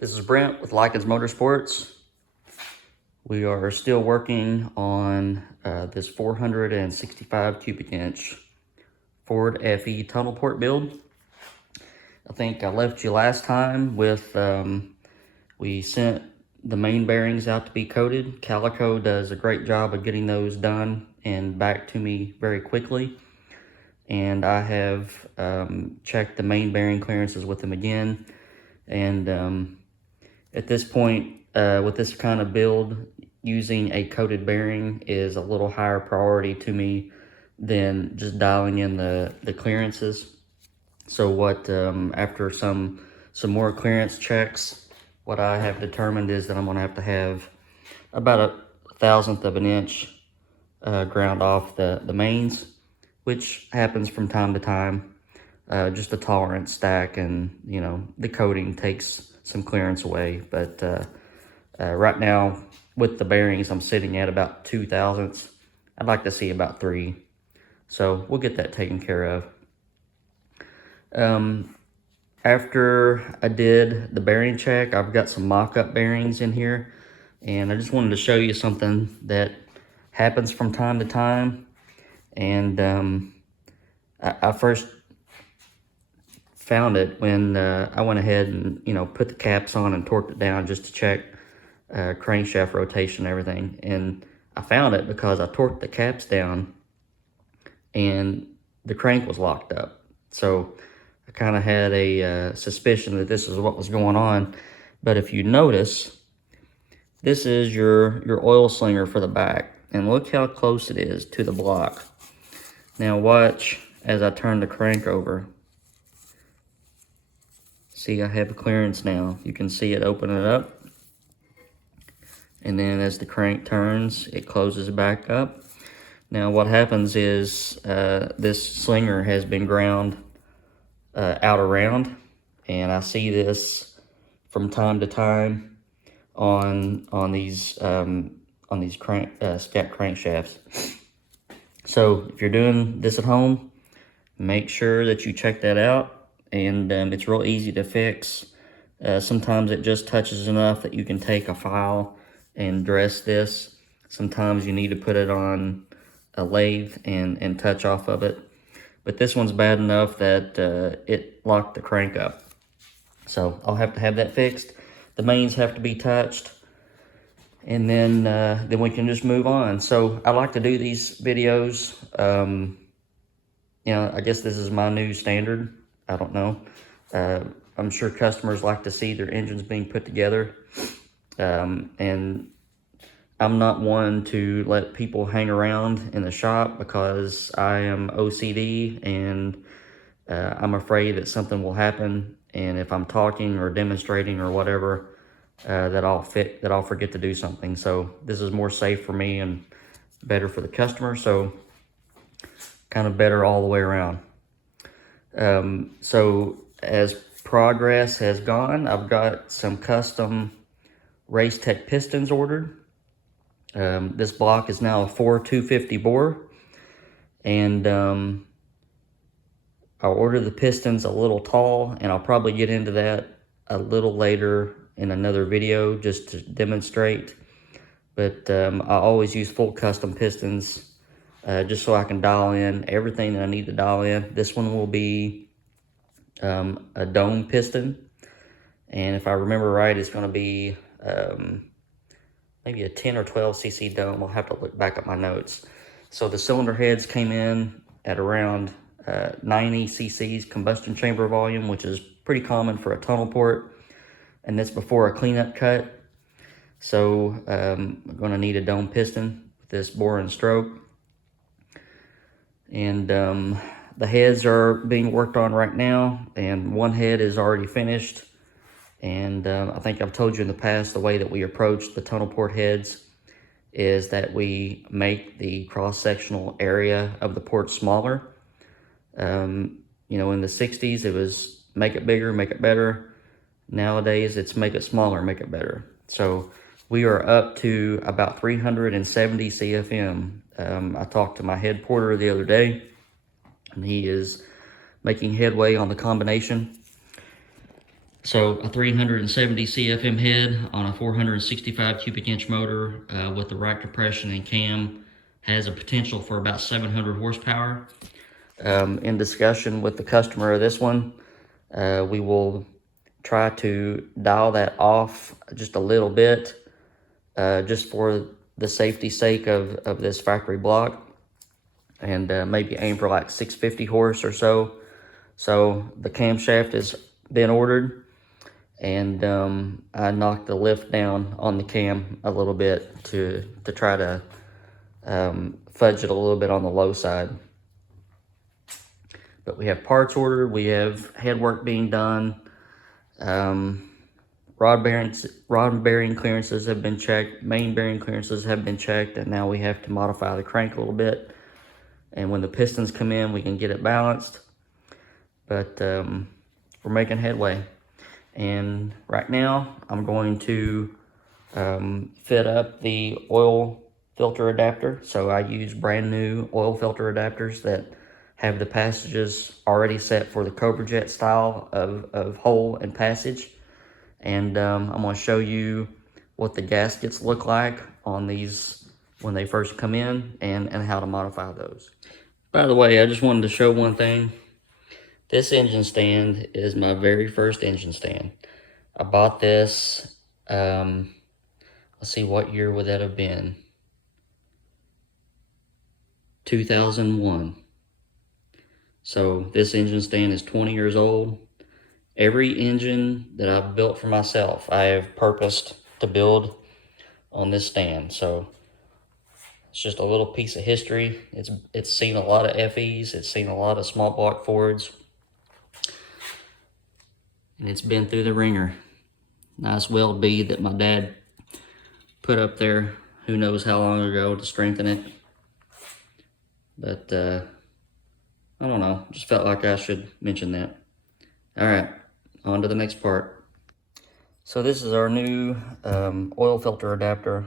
This is Brent with Lykins Motorsports. We are still working on this 465 cubic inch Ford FE tunnel port build. I think I left you last time with, we sent the main bearings out to be coated. Calico does a great job of getting those done and back to me very quickly. And I have checked the main bearing clearances with them again. And at this point, with this kind of build, using a coated bearing is a little higher priority to me than just dialing in the clearances. So what, after some more clearance checks, what I have determined is that I'm gonna have to have about a thousandth of an inch ground off the mains, which happens from time to time. Just a tolerance stack, and you know, the coating takes some clearance away. But right now with the bearings, I'm sitting at about 2 thousandths. I'd like to see about 3, so we'll get that taken care of. After I did the bearing check, I've got some mock-up bearings in here, and I just wanted to show you something that happens from time to time. And I first found it when I went ahead and, you know, put the caps on and torqued it down just to check crankshaft rotation and everything. And I found it because I torqued the caps down and the crank was locked up. So I kind of had a suspicion that this is what was going on. But if you notice, this is your oil slinger for the back, and look how close it is to the block. Now watch as I turn the crank over. See, I have a clearance now. You can see it open it up. And then as the crank turns, it closes back up. Now what happens is this slinger has been ground out around, and I see this from time to time on these step crankshafts. So if you're doing this at home, make sure that you check that out. And it's real easy to fix. Sometimes it just touches enough that you can take a file and dress this. Sometimes you need to put it on a lathe and touch off of it. But this one's bad enough that it locked the crank up. So I'll have to have that fixed. The mains have to be touched. And then we can just move on. So I like to do these videos. You know, I guess this is my new standard. I don't know. I'm sure customers like to see their engines being put together. And I'm not one to let people hang around in the shop because I am OCD, and I'm afraid that something will happen. And if I'm talking or demonstrating or whatever, that I'll forget to do something. So this is more safe for me and better for the customer. So kind of better all the way around. So as progress has gone, I've got some custom Race Tech pistons ordered. This block is now a 4-250 bore, and I'll order the pistons a little tall, and I'll probably get into that a little later in another video just to demonstrate. But I always use full custom pistons just so I can dial in everything that I need to dial in. This one will be a dome piston, and if I remember right, it's going to be maybe a 10 or 12 cc dome. I'll have to look back at my notes. So the cylinder heads came in at around 90 cc's combustion chamber volume, which is pretty common for a tunnel port, and that's before a cleanup cut. So I'm going to need a dome piston with this bore and stroke. And the heads are being worked on right now, and one head is already finished. And I think I've told you in the past, the way that we approach the tunnel port heads is that we make the cross-sectional area of the port smaller. You know, in the 60s, it was make it bigger, make it better. Nowadays, it's make it smaller, make it better. So we are up to about 370 CFM. I talked to my head porter the other day, and he is making headway on the combination. So a 370 CFM head on a 465 cubic inch motor with the right compression and cam has a potential for about 700 horsepower. In discussion with the customer of this one, we will try to dial that off just a little bit, just for the safety sake of this factory block, and maybe aim for like 650 horse or so. So the camshaft has been ordered, and I knocked the lift down on the cam a little bit to try to fudge it a little bit on the low side. But we have parts ordered, we have head work being done, rod bearing clearances have been checked, main bearing clearances have been checked, and now we have to modify the crank a little bit. And when the pistons come in, we can get it balanced. But we're making headway. And right now, I'm going to fit up the oil filter adapter. So I use brand new oil filter adapters that have the passages already set for the Cobra Jet style of hole and passage. And I'm going to show you what the gaskets look like on these when they first come in, and how to modify those. By the way, I just wanted to show one thing. This engine stand is my very first engine stand. I bought this, let's see, what year would that have been? 2001. So this engine stand is 20 years old. Every engine that I've built for myself, I have purposed to build on this stand. So it's just a little piece of history. It's seen a lot of FEs, it's seen a lot of small block Fords, and it's been through the ringer. Nice weld bead that my dad put up there who knows how long ago to strengthen it. But I don't know, just felt like I should mention that. All right, on to the next part. So this is our new oil filter adapter.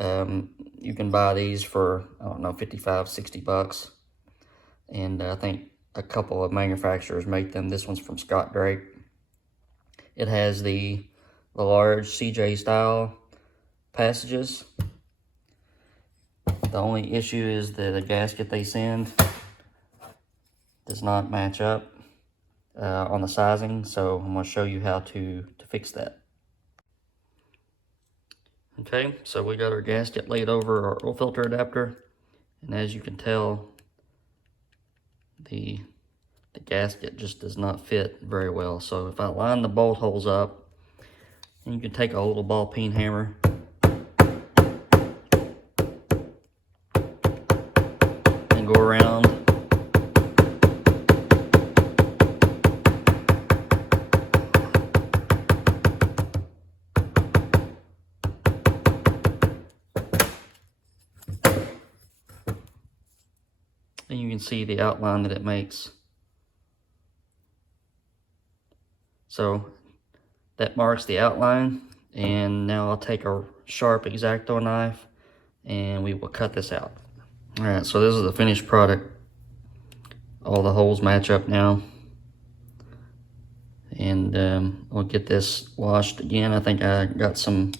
You can buy these for, I don't know, 55, 60 bucks. And I think a couple of manufacturers make them. This one's from Scott Drake. It has the large CJ style passages. The only issue is that the gasket they send does not match up on the sizing, so I'm going to show you how to fix that. Okay, so we got our gasket laid over our oil filter adapter, and as you can tell, the gasket just does not fit very well. So if I line the bolt holes up, and you can take a little ball peen hammer and go around. And you can see the outline that it makes. So that marks the outline, and now I'll take a sharp X-Acto knife and we will cut this out. All right, so this is the finished product. All the holes match up now, and we'll get this washed again. I think I got some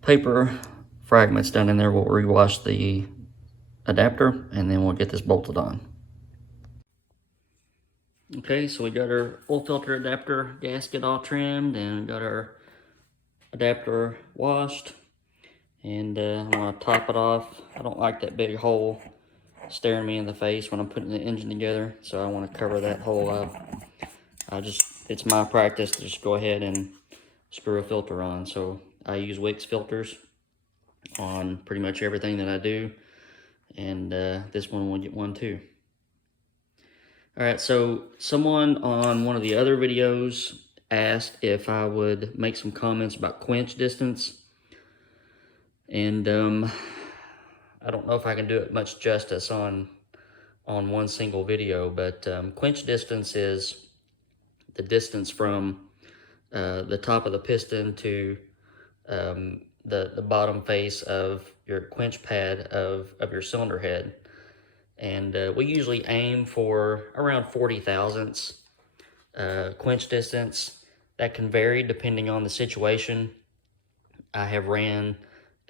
paper fragments down in there. We'll rewash the adapter, and then we'll get this bolted on. Okay, so we got our oil filter adapter gasket all trimmed, and got our adapter washed, and I'm gonna top it off. I don't like that big hole staring me in the face when I'm putting the engine together, so I want to cover that hole up. It's my practice to just go ahead and screw a filter on. So I use Wix filters on pretty much everything that I do, and this one will get one too. All right, so someone on one of the other videos asked if I would make some comments about quench distance, and I don't know if I can do it much justice on one single video, but quench distance is the distance from the top of the piston to the bottom face of your quench pad of your cylinder head. And we usually aim for around 40 thousandths quench distance. That can vary depending on the situation. I have ran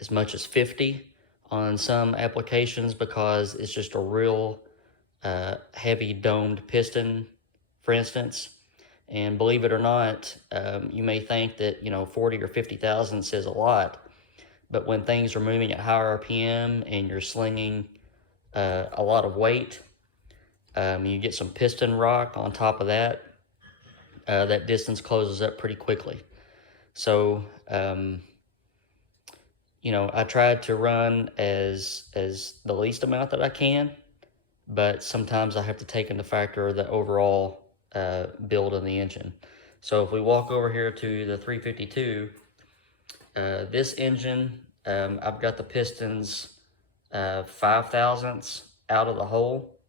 as much as 50 on some applications because it's just a real heavy domed piston, for instance. And believe it or not, you may think that 40 or 50,000 says a lot, but when things are moving at higher RPM and you're slinging a lot of weight, you get some piston rock on top of that. That distance closes up pretty quickly. So I tried to run as the least amount that I can, but sometimes I have to take into factor the overall build of the engine. So if we walk over here to the 352, this engine, I've got the pistons 5 thousandths out of the hole,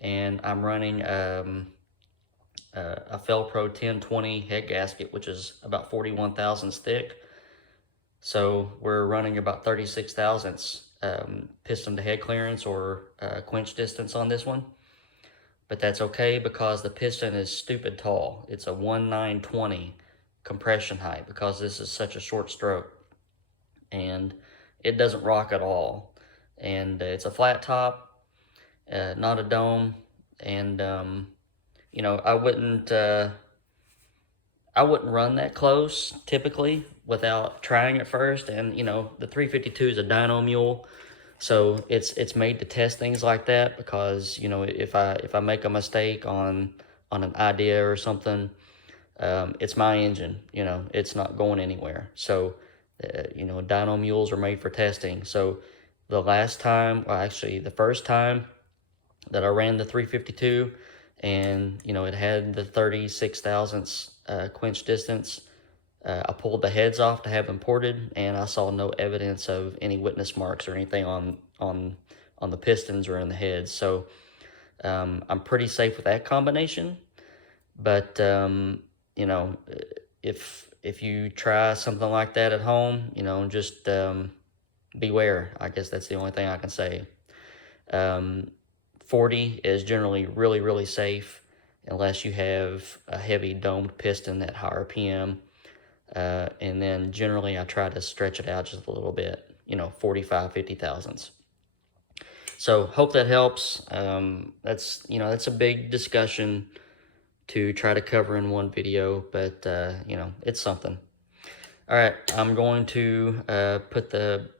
and I'm running a Felpro 1020 head gasket, which is about 41 thousandths thick. So we're running about 36 thousandths piston to head clearance or quench distance on this one. But that's okay because the piston is stupid tall. It's a 1920 compression height because this is such a short stroke. And it doesn't rock at all. And it's a flat top, not a dome. And, I wouldn't run that close typically without trying it first. And the 352 is a dyno mule, so it's made to test things like that because if I make a mistake on an idea or something, it's my engine. It's not going anywhere. So dyno mules are made for testing. So the first time that I ran the 352, and it had the 36 thousandths quench distance, I pulled the heads off to have them ported, and I saw no evidence of any witness marks or anything on the pistons or in the heads. So I'm pretty safe with that combination. But if you try something like that at home, just beware. I guess that's the only thing I can say. 40 is generally really, really safe unless you have a heavy domed piston at higher RPM. And then generally I try to stretch it out just a little bit, 45, 50 thousandths. So hope that helps. That's a big discussion to try to cover in one video, but it's something. All right, I'm going to put the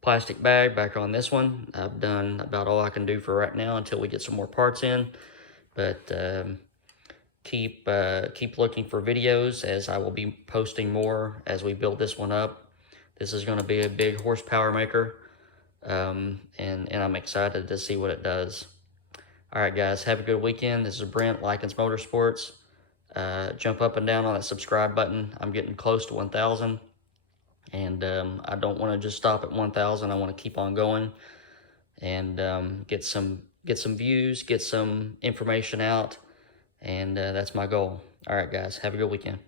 plastic bag back on this one. I've done about all I can do for right now until we get some more parts in, but keep looking for videos, as I will be posting more as we build this one up. This is going to be a big horsepower maker, and I'm excited to see what it does. All right, guys, have a good weekend. This is Brent, Lykins Motorsports. Jump up and down on that subscribe button. I'm getting close to 1,000. And I don't want to just stop at 1,000. I want to keep on going and get some views, get some information out, and that's my goal. All right, guys, have a good weekend.